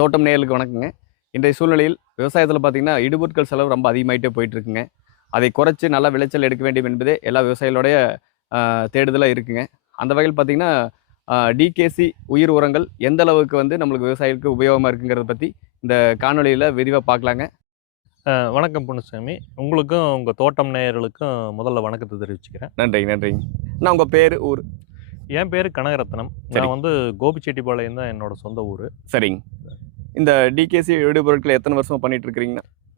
தோட்டம் நேயர்களுக்கு வணக்கங்க. இன்றைய சூழ்நிலையில் விவசாயத்தில் பார்த்தீங்கன்னா இடுபொருட்கள் செலவு ரொம்ப அதிகமாயிட்டே போயிட்டு இருக்குங்க அதை குறைச்சி நல்லா விளைச்சல் எடுக்க வேண்டும் என்பதே எல்லா விவசாயிகளுடைய தேடுதலாக இருக்குங்க. அந்த வகையில் பார்த்தீங்கன்னா டிகேசி உயிர் உரங்கள் எந்த அளவுக்கு வந்து நம்மளுக்கு விவசாயிகளுக்கு உபயோகமாக இருக்குங்கிறத பற்றி இந்த காணொளியில் விரிவாக பார்க்கலாங்க வணக்கம் பொன்னுசாமி உங்களுக்கும் உங்கள் தோட்டம் நேயர்களுக்கும் முதல்ல வணக்கத்தை தெரிவிச்சுக்கிறேன். நன்றிங்க நன்றிங்க. நான் உங்கள் பேர் ஊர்? என் பேர் கனகரத்னம். நான் வந்து கோபிச்செட்டிப்பாளையம் தான் என்னோட சொந்த ஊர். சரிங்க. இந்த டிகேசி இடுபொருட்களை எத்தனை வருஷமா பண்ணிட்டு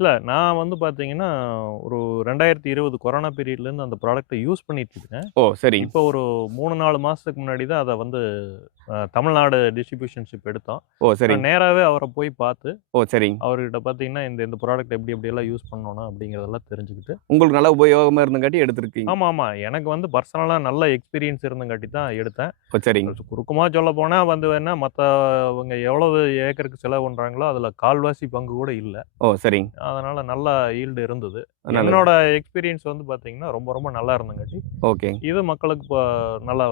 இல்லை நான் வந்து பார்த்தீங்கன்னா ஒரு ரெண்டாயிரத்தி இருபது கொரோனா பீரியட்லேருந்து அந்த ப்ராடக்ட்டை யூஸ் பண்ணிட்டு இருக்கேன். ஓ! சரிங்க. இப்போ ஒரு மூணு நாலு மாதத்துக்கு முன்னாடி தான் அதை வந்து தமிழ்நாடு டிஸ்ட்ரிபியூஷன்ஷிப் எடுத்தோம். ஓ! சரிங்க. நேராகவே அவரை போய் பார்த்து ஓ! சரிங்க. அவர்கிட்ட பார்த்தீங்கன்னா இந்த இந்த ப்ராடக்ட் எப்படி எப்படியெல்லாம் யூஸ் பண்ணணும் அப்படிங்கிறதெல்லாம் தெரிஞ்சுக்கிட்டு உங்களுக்கு நல்லா உபயோகமாக இருந்தங்காட்டி எடுத்திருக்கீங்க. ஆமாம் ஆமாம் எனக்கு வந்து பர்சனலாக நல்ல எக்ஸ்பீரியன்ஸ் இருந்தங்காட்டி தான் எடுத்தேன். ஓ! சரிங்க. குறுக்கமாக சொல்ல போனால் வந்து வேணா மற்றவங்க எவ்வளவு ஏக்கருக்கு செலவு பண்ணுறாங்களோ அதில் கால்வாசி பங்கு கூட இல்லை. ஓ! சரிங்க. அதனால நல்ல ஈல்டு இருந்தது. என்னோட எக்ஸ்பீரியன்ஸ் வந்து பார்த்தீங்கன்னா ரொம்ப ரொம்ப நல்லா இருந்தங்காட்டி ஓகேங்க இது மக்களுக்கு இப்போ நல்லா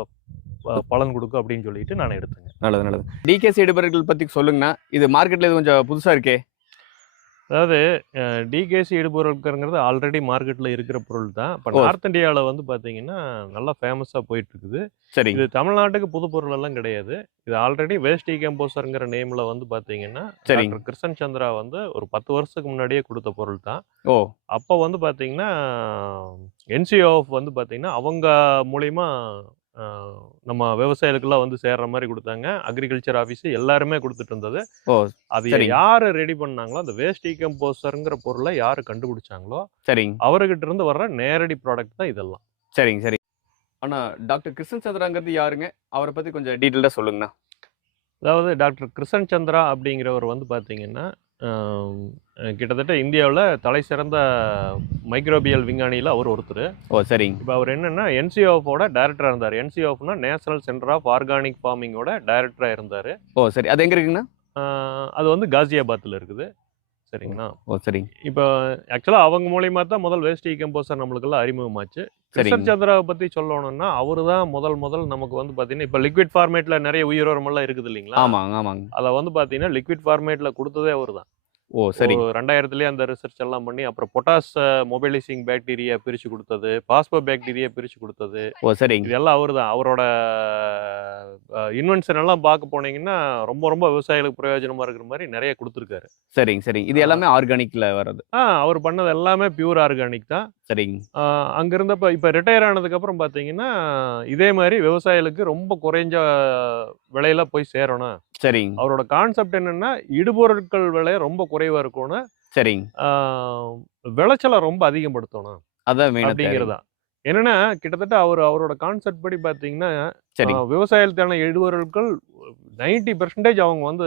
பலன் கொடுக்கும் அப்படின்னு சொல்லிட்டு நான் எடுத்தேங்க. நல்லது நல்லது. டிகேசி இடுபொருட்கள் பற்றி சொல்லுங்கண்ணா இது மார்க்கெட்டில் இது கொஞ்சம் புதுசாக இருக்கே. அதாவது டிகேசி இடுபொருட்கள்ங்கிறது ஆல்ரெடி மார்க்கெட்டில் இருக்கிற பொருள் தான். இப்போ. நார்த் இந்தியாவில் வந்து பார்த்தீங்கன்னா நல்லா ஃபேமஸாக போயிட்டு இருக்குது சரிங்க. இது தமிழ்நாட்டுக்கு புது பொருள் எல்லாம் கிடையாது. இது ஆல்ரெடி வேஸ்ட் கம்போசர்ங்கிற நேம்ல வந்து பாத்தீங்கன்னா சரிங்க. டாக்டர் கிருஷ்ணன் சந்திரா வந்து ஒரு பத்து வருஷத்துக்கு முன்னாடியே கொடுத்த பொருள் தான். ஓ. அப்போ வந்து பாத்தீங்கன்னா என்சிஓஎஃப் வந்து பாத்தீங்கன்னா அவங்க மூலியமா ஆஹ், நம்ம விவசாயிகளுக்கெல்லாம் வந்து சேர்ற மாதிரி கொடுத்தாங்க. அக்ரிகல்ச்சர் ஆஃபீஸ் எல்லாருமே கொடுத்துட்டு இருந்தது. அது. யாரு ரெடி பண்ணாங்களோ அந்த வேஸ்ட் கம்போசருங்கிற பொருளை யாரு கண்டுபிடிச்சாங்களோ சரிங்க. அவர்கிட்ட இருந்து வர்ற நேரடி ப்ராடக்ட் தான் இதெல்லாம். சரிங்க சரி. ஆனால் டாக்டர் கிருஷ்ணன் சந்திராங்கிறது யாருங்க? அவரை பற்றி கொஞ்சம் டீட்டெயிலாக சொல்லுங்கண்ணா. அதாவது டாக்டர் கிருஷ்ணன் சந்திரா அப்படிங்கிறவர் வந்து பார்த்தீங்கன்னா கிட்டத்தட்ட இந்தியாவில் தலை சிறந்த மைக்ரோபியல் விஞ்ஞானியில் அவர் ஒருத்தர். ஓ சரிங்க. இப்போ அவர் என்னென்னா என்சிஓஎஃபோட டைரக்டராக இருந்தார். என்சிஓஎஃப்னா நேஷனல் சென்டர் ஆஃப் ஆர்கானிக் ஃபார்மிங்கோட டைரக்டராக இருந்தார். ஓ சரி. அது எங்கே இருக்குங்கண்ணா? அது வந்து காசியாபாத்தில் இருக்குது. சரிங்களா? ஓ சரிங்க. இப்போ ஆக்சுவலாக அவங்க மூலியமா தான் முதல் வேஸ்ட் கம்போசர் நம்மளுக்கெல்லாம் அறிமுகமாச்சு. கிருஷ்ணன் சரிங்க சந்திராவை பற்றி சொல்லணும்னா அவர் தான் முதல் முதல் நமக்கு வந்து பார்த்தீங்கன்னா இப்போ லிக்விட் ஃபார்மேட்டில் நிறைய உயிரோரமெல்லாம் இருக்குது இல்லைங்களா? ஆமாங்க ஆமாங்க. அதை வந்து பார்த்தீங்கன்னா லிக்விட் ஃபார்மேட்டில் கொடுத்ததே அவர் தான் ஓ ஒரு ரெண்டாயிரத்துலேயே அந்த ரிசர்ச் எல்லாம் பண்ணி அப்புறம் பொட்டாஸ் மொபைலைசிங் பாக்டீரியா பிரித்து கொடுத்தது பாஸ்போ பாக்டீரியா பிரித்து கொடுத்தது. ஓ சரிங்க. இது எல்லாம் அவர் தான் அவரோட இன்வென்ஷன் எல்லாம் பார்க்க போனீங்கன்னா ரொம்ப ரொம்ப விவசாயிகளுக்கு பிரயோஜனமாக இருக்கிற மாதிரி நிறைய கொடுத்துருக்காரு. சரிங்க சரிங்க. இது எல்லாமே ஆர்கானிக்கில் வர்றது. ஆ அவர் பண்ணது எல்லாமே பியூர் ஆர்கானிக் தான். சரிங்க. அங்க இருந்தப்ப இப்போ ரிட்டையர் ஆனதுக்கு அப்புறம் பார்த்தீங்கன்னா இதே மாதிரி விவசாயிகளுக்கு ரொம்ப குறைஞ்ச விலையில போய் சேரணும். சரிங்க. அவரோட கான்செப்ட் என்னன்னா இடுபொருட்கள் விலை ரொம்ப குறைவா இருக்கணும். சரிங்க. விளைச்சலை ரொம்ப அதிகப்படுத்தணும் அதான் மெயின் அப்படிங்கிறதா என்னன்னா கிட்டத்தட்ட அவர் அவரோட கான்செப்ட் படி பார்த்தீங்கன்னா விவசாயத்துக்கான இடுபொருட்கள் நைன்டி பெர்சன்டேஜ் அவங்க வந்து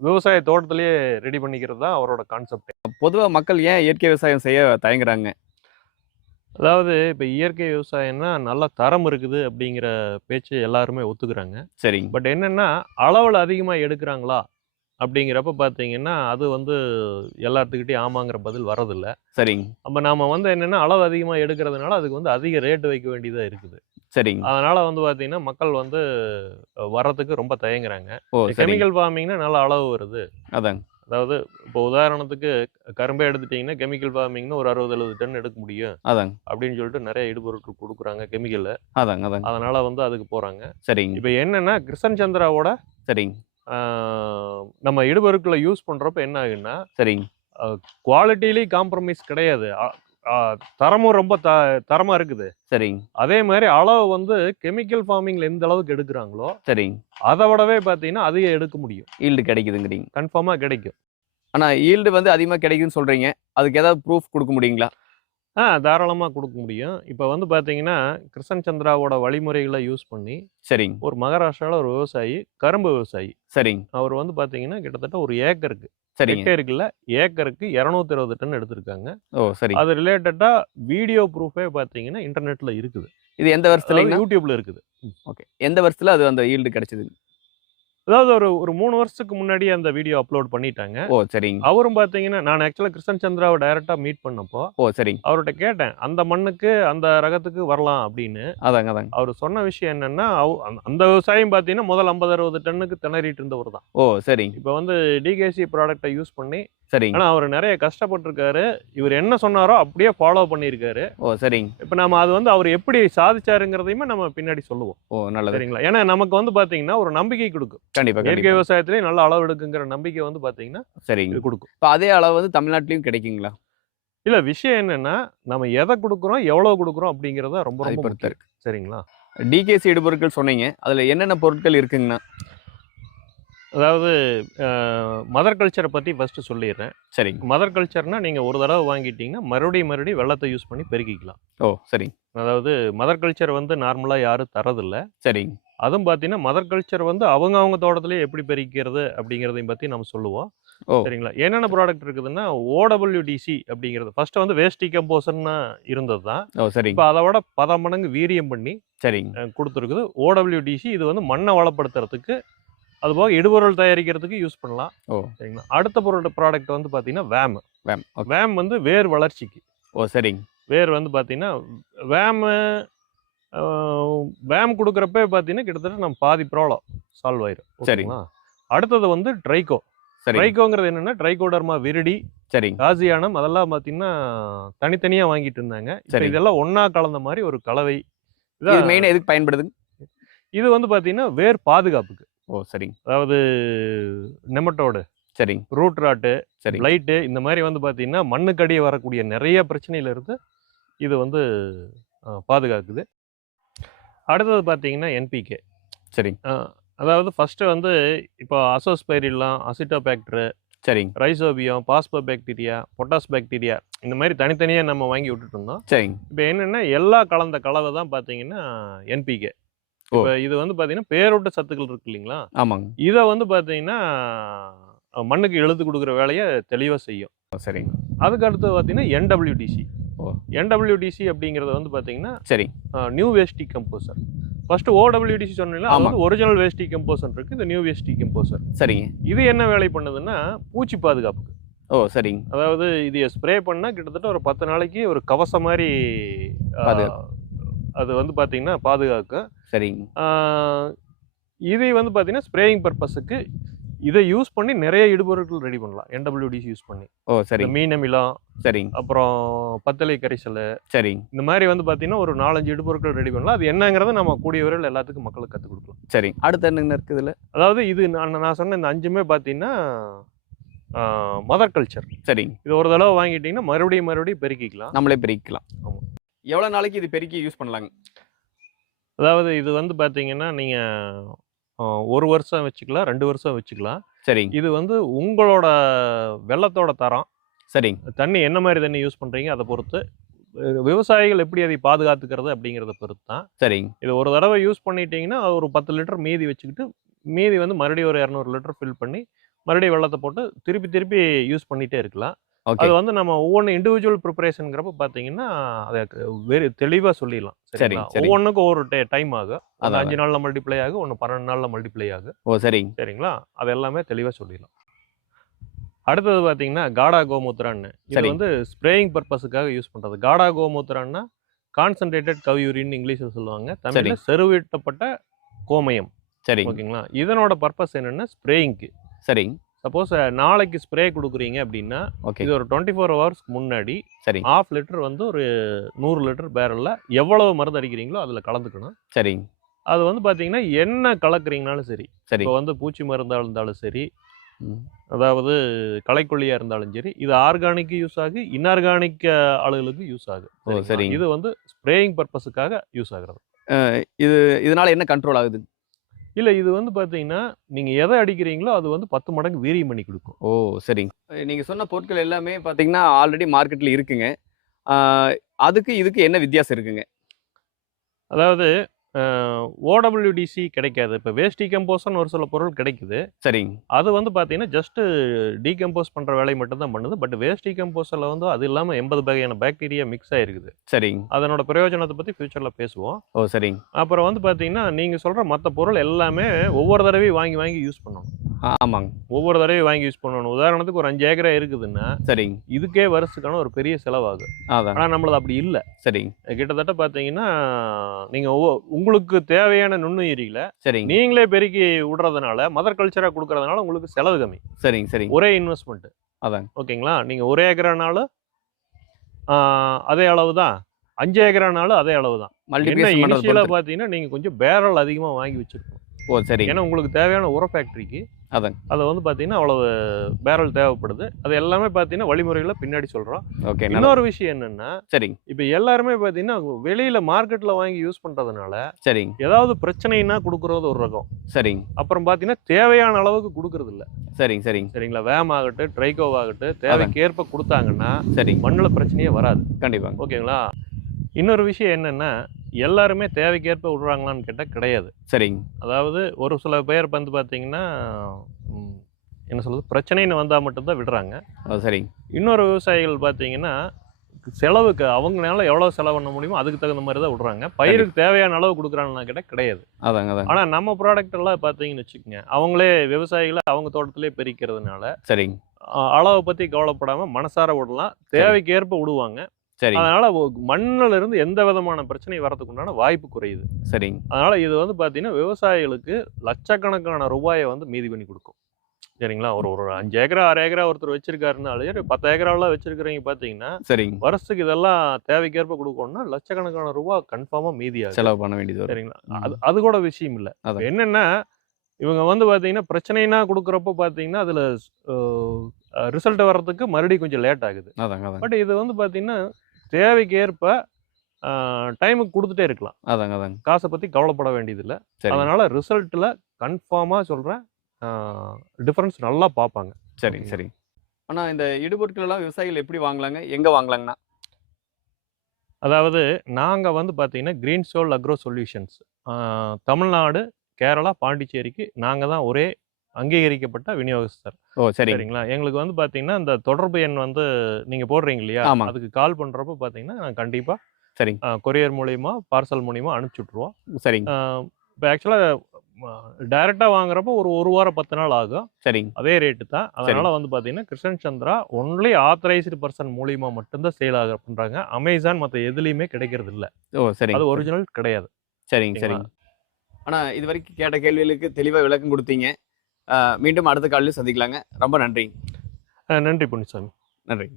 விவசாய தோட்டத்திலேயே ரெடி பண்ணிக்கிறது தான் அவரோட கான்செப்ட் பொதுவாக மக்கள் ஏன் இயற்கை விவசாயம் செய்ய தயங்குறாங்க? அதாவது இப்போ இயற்கை விவசாயம்னா நல்ல தரம் இருக்குது அப்படிங்கிற பேச்சு எல்லாருமே ஒத்துக்கிறாங்க. சரிங்க. பட் என்னன்னா அளவில் அதிகமாக எடுக்கிறாங்களா? அப்படிங்கிறப்ப பார்த்தீங்கன்னா அது வந்து எல்லாத்துக்கிட்டையும் ஆமாங்கிற பதில் வரதில்லை. சரிங்க. அப்போ நாம வந்து என்னன்னா அளவு அதிகமாக எடுக்கிறதுனால அதுக்கு வந்து அதிக ரேட் வைக்க வேண்டியதாக இருக்குது. சரிங்க. அதனால வந்து பார்த்தீங்கன்னா மக்கள் வந்து வர்றதுக்கு ரொம்ப தயங்குறாங்க. கெமிக்கல் ஃபார்மிங்னா நல்ல அளவு வருது. அதாங்க. அதாவது இப்போ உதாரணத்துக்கு கரும்பே எடுத்துட்டிங்கன்னா கெமிக்கல் ஃபார்மிங்னு ஒரு அறுபது எழுபது டன் எடுக்க முடியும். அதாங்க. அப்படின்னு சொல்லிட்டு நிறைய இடுபொருட்கள் கொடுக்குறாங்க கெமிக்கல் அதாங்க அதாங்க. அதனால வந்து அதுக்கு போறாங்க. சரிங்க. இப்போ என்னன்னா கிருஷ்ணன் சந்திராவோட சரிங்க நம்ம இடுபொருட்களை யூஸ் பண்றப்ப என்ன ஆகுன்னா சரிங்க. குவாலிட்டிலையும் காம்ப்ரமைஸ் கிடையாது. தரமும் ரொம்ப த தரமா இருக்குது. சரிங்க. அதே மாதிரி அளவு வந்து கெமிக்கல் ஃபார்மிங்ல எந்த அளவுக்கு எடுக்கிறாங்களோ சரிங்க. அதை விடவே பார்த்தீங்கன்னா அதிகம் எடுக்க முடியும். ஈல்டு கிடைக்குதுங்கிறீங்க. கன்ஃபார்மா கிடைக்கும். ஆனால் ஈல்டு வந்து அதிகமாக கிடைக்குதுன்னு சொல்கிறீங்க அதுக்கு ஏதாவது ப்ரூஃப் கொடுக்க முடியுங்களா? ஆ தாராளமாக கொடுக்க முடியும். இப்போ வந்து பார்த்தீங்கன்னா கிருஷ்ணன் சந்திராவோட வழிமுறைகளை யூஸ் பண்ணி சரிங்க. ஒரு மகாராஷ்டிராவில் ஒரு விவசாயி கரும்பு விவசாயி. சரிங்க. அவர் வந்து பார்த்தீங்கன்னா கிட்டத்தட்ட ஒரு ஏக்கருக்கு சரிங்க. ஹெக்டேருக்குல ஏக்கருக்கு இரநூத்தி இருபது டன் எடுத்திருக்காங்க. ஓ சரிங்க. அது ரிலேட்டடா வீடியோ ப்ரூஃபே பார்த்தீங்கன்னா இன்டர்நெட்ல இருக்குது. இது எந்த அதாவது யூடியூப்ல இருக்குது. ஓகே. எந்த வருஷத்துல அது அந்த ஈல்டு கிடைச்சது அதாவது ஒரு ஒரு மூணு வருஷத்துக்கு முன்னாடி அந்த வீடியோ அப்லோட் பண்ணிட்டாங்க. ஓ சரிங்க. அவரும் பாத்தீங்கன்னா நான் ஆக்சுவலா கிருஷ்ணன் சந்திராவை டைரக்டா மீட் பண்ணப்போ ஓ சரிங்க. அவர்கிட்ட கேட்டேன் அந்த மண்ணுக்கு அந்த ரகத்துக்கு வரலாம் அப்படின்னு. அதாங்க அதாங்க. அவர் சொன்ன விஷயம் என்னன்னா அந்த- விவசாயம் பார்த்தீங்கன்னா முதல் ஐம்பது அறுபது டன்னுக்கு திணறிட்டு இருந்தவர் தான். ஓ சரிங்க. இப்போ வந்து டிகேசி ப்ராடக்ட்டை யூஸ் பண்ணி சரிங்க. ஆனால் அவர் நிறைய கஷ்டப்பட்டிருக்காரு. இவர் என்ன சொன்னாரோ அப்படியே ஃபாலோ பண்ணியிருக்காரு. ஓ சரிங்க. இப்போ நம்ம அது வந்து அவர் எப்படி சாதிச்சாருங்கிறதையுமே நம்ம பின்னாடி சொல்லுவோம். ஓ நல்லது. சரிங்களா? ஏன்னா நமக்கு வந்து பார்த்தீங்கன்னா ஒரு நம்பிக்கை கொடுக்கும். கண்டிப்பா இயற்கை விவசாயத்திலேயே நல்ல அளவு எடுக்குங்கிற நம்பிக்கை வந்து பார்த்தீங்கன்னா சரிங்க. கொடுக்கும். இப்போ அதே அளவு வந்து தமிழ்நாட்டிலையும் கிடைக்குங்களா? இல்ல விஷயம் என்னன்னா நம்ம எதை கொடுக்குறோம் எவ்வளவு கொடுக்குறோம் அப்படிங்கிறத ரொம்ப ரொம்ப பொறுத்து முக்கியம். சரிங்களா? டிகேசி இடுபொருட்கள் சொன்னீங்க. அதுல என்னென்ன பொருட்கள் இருக்குங்கண்ணா அதாவது மதர் கல்ச்சரை பற்றி ஃபஸ்ட்டு சொல்லிடுறேன். சரிங்க. மதர் கல்ச்சர்னா நீங்கள் ஒரு தடவை வாங்கிட்டீங்கன்னா மறுபடியும் மறுபடியும் வெள்ளத்தை யூஸ் பண்ணி பெருக்கிக்கலாம். ஓ சரிங்க. அதாவது மதர் கல்ச்சர் வந்து நார்மலாக யாரும் தரதில்ல. சரிங்க. அதுவும் பார்த்தீங்கன்னா மதர் கல்ச்சர் வந்து அவங்க அவங்க தோட்டத்திலேயே எப்படி பெருக்கிறது அப்படிங்கிறதையும் பற்றி நம்ம சொல்லுவோம். சரிங்களா? என்னென்ன ப்ராடக்ட் இருக்குதுன்னா ஓடபிள்யூடிசி அப்படிங்கிறது. ஃபர்ஸ்ட் வந்து வேஸ்டி கம்போசர்னு இருந்தது தான். சரிங்க. இப்போ அதை விட பல மடங்கு வீரியம் பண்ணி அஹ், கொடுத்துருக்குது. ஓடபிள்யூடிசி இது வந்து மண்ணை வளப்படுத்துறதுக்கு அதுபோக இடுபொருள் தயாரிக்கிறதுக்கு யூஸ் பண்ணலாம். சரிங்களா? அடுத்த பொருள் ப்ராடக்ட் வந்து பார்த்தீங்கன்னா வேம் வேம் வேம் வந்து வேர் வளர்ச்சிக்கு. ஓ! சரிங்க. வேர் வந்து பார்த்தீங்கன்னா வேமு வேம் கொடுக்குறப்ப பார்த்தீங்கன்னா கிட்டத்தட்ட நம்ம பாதி ப்ராப்ளம் சால்வ் ஆயிரும். சரி. ஓகேங்களா? அடுத்தது வந்து ட்ரைகோ. ட்ரைகோங்கிறது என்னன்னா ட்ரைகோடர்மா விரிடி சரிங்க. காசியானம் அதெல்லாம் பார்த்தீங்கன்னா தனித்தனியாக வாங்கிட்டு இருந்தாங்க. சரி. இதெல்லாம் ஒண்ணா கலந்த மாதிரி ஒரு கலவை. இது இதான் மெயினாக எதுக்கு பயன்படுதுங்க? இது வந்து பார்த்தீங்கன்னா வேர் பாதுகாப்புக்கு. ஓ சரிங்க. அதாவது நெமட்டோடு சரிங்க. ரூட் ராட்டு சரி லைட்டு இந்த மாதிரி வந்து பார்த்தீங்கன்னா மண்ணுக்கடியே வரக்கூடிய நிறைய பிரச்சனையில இருந்து இது வந்து பாதுகாக்குது. அடுத்தது பார்த்தீங்கன்னா என்பிகே சரிங்க அதாவது ஃபஸ்ட்டு வந்து இப்போ அசோஸ்பைரில்லாம் அசிட்டோபேக்டரு சரிங்க rhizobium phospho bacteria potash bacteria இந்த மாதிரி தனித்தனியாக நம்ம வாங்கி விட்டுட்டு இருந்தோம் சரிங்க இப்போ என்னென்னா எல்லா கலந்த கலவை தான் பார்த்தீங்கன்னா என்பிகே. இப்போ இது வந்து பார்த்தீங்கன்னா பேரூட்ட சத்துக்கள் இருக்கு இல்லைங்களா? ஆமாங்க. இதை வந்து பார்த்தீங்கன்னா மண்ணுக்கு எழுத்து கொடுக்குற வேலையை தெளிவாக செய்யும். சரிங்க. அதுக்கு அடுத்து பார்த்தீங்கன்னா என்டபிள்யூடிசி. என்டபிள்யூடிசி அப்படிங்கிறது வந்து பார்த்தீங்கன்னா சரி. நியூ வேஸ்டி கம்போசர் ஃபர்ஸ்ட் ஓடபிள்யூடிசி சொன்னீங்கன்னா அது ஒரிஜினல் வேஸ்டி கம்போசர் இருக்கு இந்த நியூ வேஸ்டி கம்போசர் சரிங்க. இது என்ன வேலை பண்ணுதுன்னா பூச்சி பாதுகாப்புக்கு. ஓ சரிங்க. அதாவது இது ஸ்ப்ரே பண்ணால் கிட்டத்தட்ட ஒரு பத்து நாளைக்கு ஒரு கவசம் மாதிரி. அது வந்து பார்த்தீங்கன்னா பாதுகாக்கும். சரிங்க. இதை வந்து பார்த்தீங்கன்னா ஸ்ப்ரேயிங் பர்பஸுக்கு இதை யூஸ் பண்ணி நிறைய இடுபொருட்கள் ரெடி பண்ணலாம். என்டபிள்யூடிசி யூஸ் பண்ணி. ஓ இந்த சரிங்க மீன் அமிலம் சரிங்க. அப்புறம் பத்தலை கரைசல் சரிங்க. இந்த மாதிரி வந்து பார்த்தீங்கன்னா ஒரு நாலஞ்சு இடுபொருட்கள் ரெடி பண்ணலாம். அது என்னங்கிறத நம்ம கூடிய விரைவில் எல்லாத்துக்கும் மக்களுக்கு கற்றுக் கொடுக்கலாம். சரிங்க. அடுத்து என்னங்க இருக்குது இதில்? அதாவது இது நான் நான் சொன்ன இந்த அஞ்சுமே பார்த்தீங்கன்னா மதர் கல்ச்சர் சரிங்க. இது ஒரு தடவை வாங்கிட்டீங்கன்னா மறுபடியும் மறுபடியும் பெருக்கிக்கலாம். நம்மளே பெருக்கிக்கலாம். ஆமா. எவ்வளோ நாளைக்கு இது பெருக்கி யூஸ் பண்ணலாங்க? அதாவது இது வந்து பார்த்தீங்கன்னா நீங்கள் ஒரு வருஷம் வச்சுக்கலாம் ரெண்டு வருஷம் வச்சுக்கலாம். சரிங்க. இது வந்து உங்களோட வெள்ளத்தோட தரம். சரிங்க. தண்ணி என்ன மாதிரி தண்ணி யூஸ் பண்ணுறீங்க அதை பொறுத்து. விவசாயிகள் எப்படி அதை பாதுகாத்துக்கிறது அப்படிங்கிறத பொறுத்து தான் சரிங்க. இது ஒரு தடவை யூஸ் பண்ணிட்டீங்கன்னா ஒரு பத்து லிட்டர் மீதி வச்சுக்கிட்டு மீதி வந்து மறுபடியும் ஒரு இரநூறு லிட்டர் ஃபில் பண்ணி மறுபடியும் வெள்ளத்தை போட்டு திருப்பி திருப்பி யூஸ் பண்ணிகிட்டே இருக்கலாம். அது வந்து நம்ம ஒவ்வொன்று இண்டிவிஜுவல் ப்ரிப்பரேஷனுங்கிறப்ப பார்த்தீங்கன்னா அதை வெரி தெளிவாக சொல்லிடலாம். சரி. ஒவ்வொன்றுக்கும் ஒவ்வொரு டைம் ஆகும் அதான், அஞ்சு நாளில் மல்டிப்ளை ஆகும் ஒன்று பன்னெண்டு நாளில் மல்டிப்ளை ஆகும் ஓ சரிங்க. சரிங்களா? அது எல்லாமே தெளிவாக சொல்லிடலாம். அடுத்தது பார்த்தீங்கன்னா காடா கோமூத்திரான்னு இது சரி. வந்து ஸ்ப்ரேயிங் பர்பஸுக்காக யூஸ் பண்ணுறது காடா கோமூத்திரான்னா கான்சன்ட்ரேட்டட் கவ்யூரின் இங்கிலீஷில் சொல்லுவாங்க. தமிழில் செருவிட்டப்பட்ட கோமயம். சரிங்க. ஓகேங்களா? இதனோட பர்பஸ் என்னன்னா ஸ்ப்ரேயிங்க்கு சரிங்க. சப்போஸ் நாளைக்கு ஸ்ப்ரே கொடுக்குறீங்க அப்படின்னா ஓகே இது ஒரு டுவெண்ட்டி ஃபோர் ஹவர்ஸ்க்கு முன்னாடி சரிங்க ஆஃப் லிட்டர் வந்து ஒரு நூறு லிட்டர் பேரலில் எவ்வளவு மருந்து அடிக்கிறீங்களோ அதில் கலந்துக்கணும். சரிங்க அது வந்து பார்த்தீங்கன்னா என்ன கலக்குறீங்கனாலும் சரி. சரி. இப்போ வந்து பூச்சி மருந்தாக இருந்தாலும் சரி. அதாவது களைக்கொல்லியாக இருந்தாலும் சரி இது ஆர்கானிக்கு யூஸ் ஆகு இன்ஆர்கானிக் ஆளுகளுக்கு யூஸ் ஆகுது சரிங்களா? சரிங்க. இது வந்து ஸ்ப்ரேயிங் பர்பஸுக்காக யூஸ் ஆகுறது. இது இதனால என்ன கண்ட்ரோல் ஆகுது? இல்லை இது வந்து பார்த்தீங்கன்னா நீங்கள் எதை அடிக்கிறீங்களோ அது வந்து பத்து மடங்கு வீரியம் பண்ணி கொடுக்கும். ஓ சரிங்க. நீங்க சொன்ன பொருட்கள் எல்லாமே பாத்தீங்கன்னா ஆல்ரெடி மார்க்கெட்ல இருக்குங்க. அதுக்கு இதுக்கு என்ன வித்தியாசம் இருக்குங்க? அதாவது ஓடபிள்யூடிசி கிடைக்காது. இப்போ வேஸ்ட் டீகம்போஸ்னு ஒரு சில பொருள் கிடைக்குது. சரிங்க. அது வந்து பார்த்தீங்கன்னா ஜஸ்ட் டீகம்போஸ் பண்ணுற வேலையை மட்டும் தான் பண்ணுது பட் வேஸ்ட் டீகம்போஸில் வந்து அது இல்லாமல் எண்பது வகையான பாக்டீரியா மிக்ஸ் ஆயிருக்குது. சரிங்க. அதனோட பிரயோஜனத்தை பற்றி ஃபியூச்சரில் பேசுவோம். ஓ சரிங்க. அப்புறம் வந்து பார்த்தீங்கன்னா நீங்கள் சொல்கிற மற்ற பொருள் எல்லாமே ஒவ்வொரு தடவையும் வாங்கி வாங்கி யூஸ் பண்ணணும். ஆமாங்க. ஒவ்வொரு தடவையும் வாங்கி யூஸ் பண்ணணும். உதாரணத்துக்கு ஒரு அஞ்சு ஏக்கரா இருக்குதுன்னா சரிங்க. இதுக்கே வருஷத்துக்கான ஒரு பெரிய செலவாகும் அதான். ஆனால் நம்மளது அப்படி இல்லை. சரிங்க. கிட்டத்தட்ட பார்த்தீங்கன்னா நீங்கள் ஒவ்வொ- உங்களுக்கு தேவையான நுண்ணுயிரிகளை சரிங்க. நீங்களே பெருக்கி விடுறதுனால மதர் கல்ச்சராக கொடுக்கறதுனால உங்களுக்கு செலவு கம்மி. சரிங்க சரிங்க. ஒரே இன்வெஸ்ட்மெண்ட் அதாங்க. ஓகேங்களா? நீங்கள் ஒரே ஏக்கரானாலும் அதே அளவு தான் அஞ்சு ஏக்கரானாலும் அதே அளவு தான் பார்த்தீங்கன்னா நீங்கள் கொஞ்சம் பேரல் அதிகமாக வாங்கி வச்சிருக்கணும். ஓ சரிங்க. ஏன்னா உங்களுக்கு தேவையான உர ஃபேக்ட்ரிக்கு அதாங்க. அதை வந்து பார்த்தீங்கன்னா அவ்வளவு பேரல் தேவைப்படுது. அது எல்லாமே பார்த்தீங்கன்னா வழிமுறைகளை பின்னாடி சொல்கிறோம் ஓகே. இன்னொரு விஷயம் என்னன்னா சரிங்க. இப்போ எல்லாருமே பார்த்தீங்கன்னா வெளியில மார்க்கெட்ல வாங்கி யூஸ் பண்றதுனால சரிங்க. ஏதாவது பிரச்சனைனா கொடுக்கறது ஒரு ரகம். சரிங்க. அப்புறம் பார்த்தீங்கன்னா தேவையான அளவுக்கு கொடுக்கறது இல்ல. சரிங்க சரிங்க. சரிங்களா? வேம் ஆகட்டும் ட்ரைகோ ஆகட்டும் தேவைக்கேற்ப கொடுத்தாங்கன்னா சரிங்க. மண்ணுல பிரச்சனையே வராது. கண்டிப்பாங்க. ஓகேங்களா? இன்னொரு விஷயம் என்னன்னா எல்லாருமே தேவைக்கேற்ப விடுறாங்களான்னு கேட்டால் கிடையாது. சரிங்க. அதாவது ஒரு சில பேர் வந்து பார்த்தீங்கன்னா என்ன சொல்றது பிரச்சனைன்னு வந்தால் மட்டும்தான் விடுறாங்க. சரிங்க. இன்னொரு விவசாயிகள் பார்த்தீங்கன்னா செலவுக்கு அவங்களால எவ்வளோ செலவு பண்ண முடியுமோ அதுக்கு தகுந்த மாதிரி தான் விடுறாங்க. பயிருக்கு தேவையான அளவு கொடுக்குறாங்கன்னா கேட்டால் கிடையாது. அதாங்க அதாங்க. ஆனால் நம்ம ப்ராடக்ட் எல்லாம் பார்த்தீங்கன்னு வச்சுக்கோங்க அவங்களே விவசாயிகளை அவங்க தோட்டத்திலே பெருக்கிறதுனால சரிங்க. அளவை பற்றி கவலைப்படாமல் மனசார விடலாம். தேவைக்கு ஏற்ப விடுவாங்க. சரிங்க. அதனால மண்ணுல இருந்து எந்த விதமான பிரச்சனை வரதுக்கு உண்டான வாய்ப்பு குறையுது. சரிங்க. அதனால இது வந்து பார்த்தீங்கன்னா விவசாயிகளுக்கு லட்சக்கணக்கான ரூபாயை வந்து மீதி பண்ணி கொடுக்கும். சரிங்களா? ஒரு ஒரு அஞ்சு ஏக்கரா ஆறு ஏக்கரா ஒருத்தர் வச்சிருக்காருனாலே பத்து ஏக்கராலாம் வச்சிருக்கிறவங்க பார்த்தீங்கன்னா சரிங்க. வருஷத்துக்கு இதெல்லாம் தேவைக்கேற்ப கொடுக்கணும்னா லட்சக்கணக்கான ரூபாய் கன்ஃபார்மா மீதி ஆகும் செலவு பண்ண வேண்டியது சரிங்களா. அது அது கூட விஷயம் இல்லை. அதான். என்னன்னா இவங்க வந்து பாத்தீங்கன்னா பிரச்சனைனா கொடுக்குறப்ப பாத்தீங்கன்னா அதுல ரிசல்ட் வர்றதுக்கு மறுபடியும் கொஞ்சம் லேட் ஆகுது. பட் இது வந்து பாத்தீங்கன்னா தேவைக்கு ஏற்ப டைமுக்கு கொடுத்துட்டே இருக்கலாம். அதாங்க அதாங்க. காசை பத்தி கவலைப்பட வேண்டியதில்லை. சரி அதனால ரிசல்ட்ல கன்ஃபார்மா சொல்றேன். டிஃபரன்ஸ் நல்லா பார்ப்பாங்க. சரிங்க சரிங்க. ஆனால் இந்த இடுபொருட்கள் எல்லாம் விவசாயிகள் எப்படி வாங்கலாங்க? எங்கே வாங்கலாங்கண்ணா? அதாவது நாங்க வந்து பாத்தீங்கன்னா green soul agro solutions Tamil Nadu Kerala பாண்டிச்சேரிக்கு நாங்க தான் ஒரே அங்கீகரிக்கப்பட்ட விநியோகஸ்தர். ஓ சரிங்க. சரிங்களா? எங்களுக்கு வந்து பாத்தீங்கன்னா இந்த தொடர்பு எண் வந்து நீங்க போடுறீங்க இல்லையா. அதுக்கு கால் பண்றப்ப பாத்தீங்கன்னா நான் கண்டிப்பா சரிங்க. கொரியர் மூலியமா பார்சல் மூலியமா அனுப்பிச்சி விட்ருவோம் சரிங்க. இப்போ ஆக்சுவலாக டைரெக்டாக வாங்குறப்போ ஒரு ஒரு வாரம் பத்து நாள் ஆகும். சரிங்க. அதே ரேட்டு தான். அதனால வந்து பார்த்தீங்கன்னா Krishnan Chandra only authorised person மூலியமா மட்டும்தான் சேல் ஆக பண்றாங்க. அமேசான் மற்ற எதுலேயுமே கிடைக்கிறது இல்ல. ஓ சரிங்க. அது ஒரிஜினல் கிடையாது. சரிங்க சரிங்க. ஆனால் இது வரைக்கும் கேட்ட கேள்விகளுக்கு தெளிவாக விளக்கம் கொடுத்தீங்க. மீண்டும் அடுத்த காலையில் சந்திக்கலாங்க. ரொம்ப நன்றி. நன்றி புனிசாமி. நன்றி.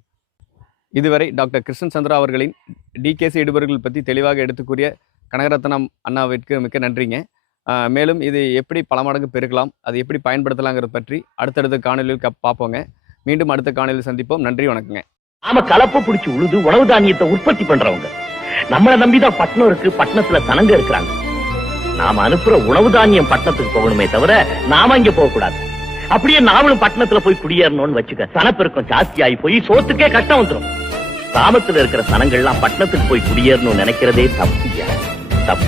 இதுவரை டாக்டர் கிருஷ்ணன் சந்திரா அவர்களின் டிகேசி இடுபொருட்கள் பற்றி தெளிவாக எடுத்துக்கூறிய கனகரத்னம் அண்ணாவிற்கு மிக்க நன்றிங்க. மேலும் இது எப்படி பல மடங்கு பெருக்கலாம் அது எப்படி பயன்படுத்தலாங்கிறத பற்றி அடுத்தடுத்த காணொலியில் க- பார்ப்போங்க. மீண்டும் அடுத்த காணொலியில் சந்திப்போம். நன்றி வணக்கங்க. நாம கலப்ப பிடிச்சு உழுது உணவு தானியத்தை உற்பத்தி பண்றவங்க. நம்மள நம்பிதான் பட்டணம் இருக்கு பட்டணத்துல சனங்க இருக்கிறாங்க. நாம அனுப்புற உணவு தானியம் பட்டணத்துக்கு போகணுமே தவிர நாம இங்க போக கூடாது அப்படியே நாமளும் பட்டணத்துல போய் குடியேறணும்னு வச்சுக்க சனப்பெருக்கம் ஜாஸ்தி ஆகி போய் சோத்துக்கே கஷ்டம் வந்துடும் கிராமத்துல இருக்கிற சனங்கள்லாம் பட்டணத்துக்கு போய் குடியேறணும்னு நினைக்கிறதே தப்பு தப்பு.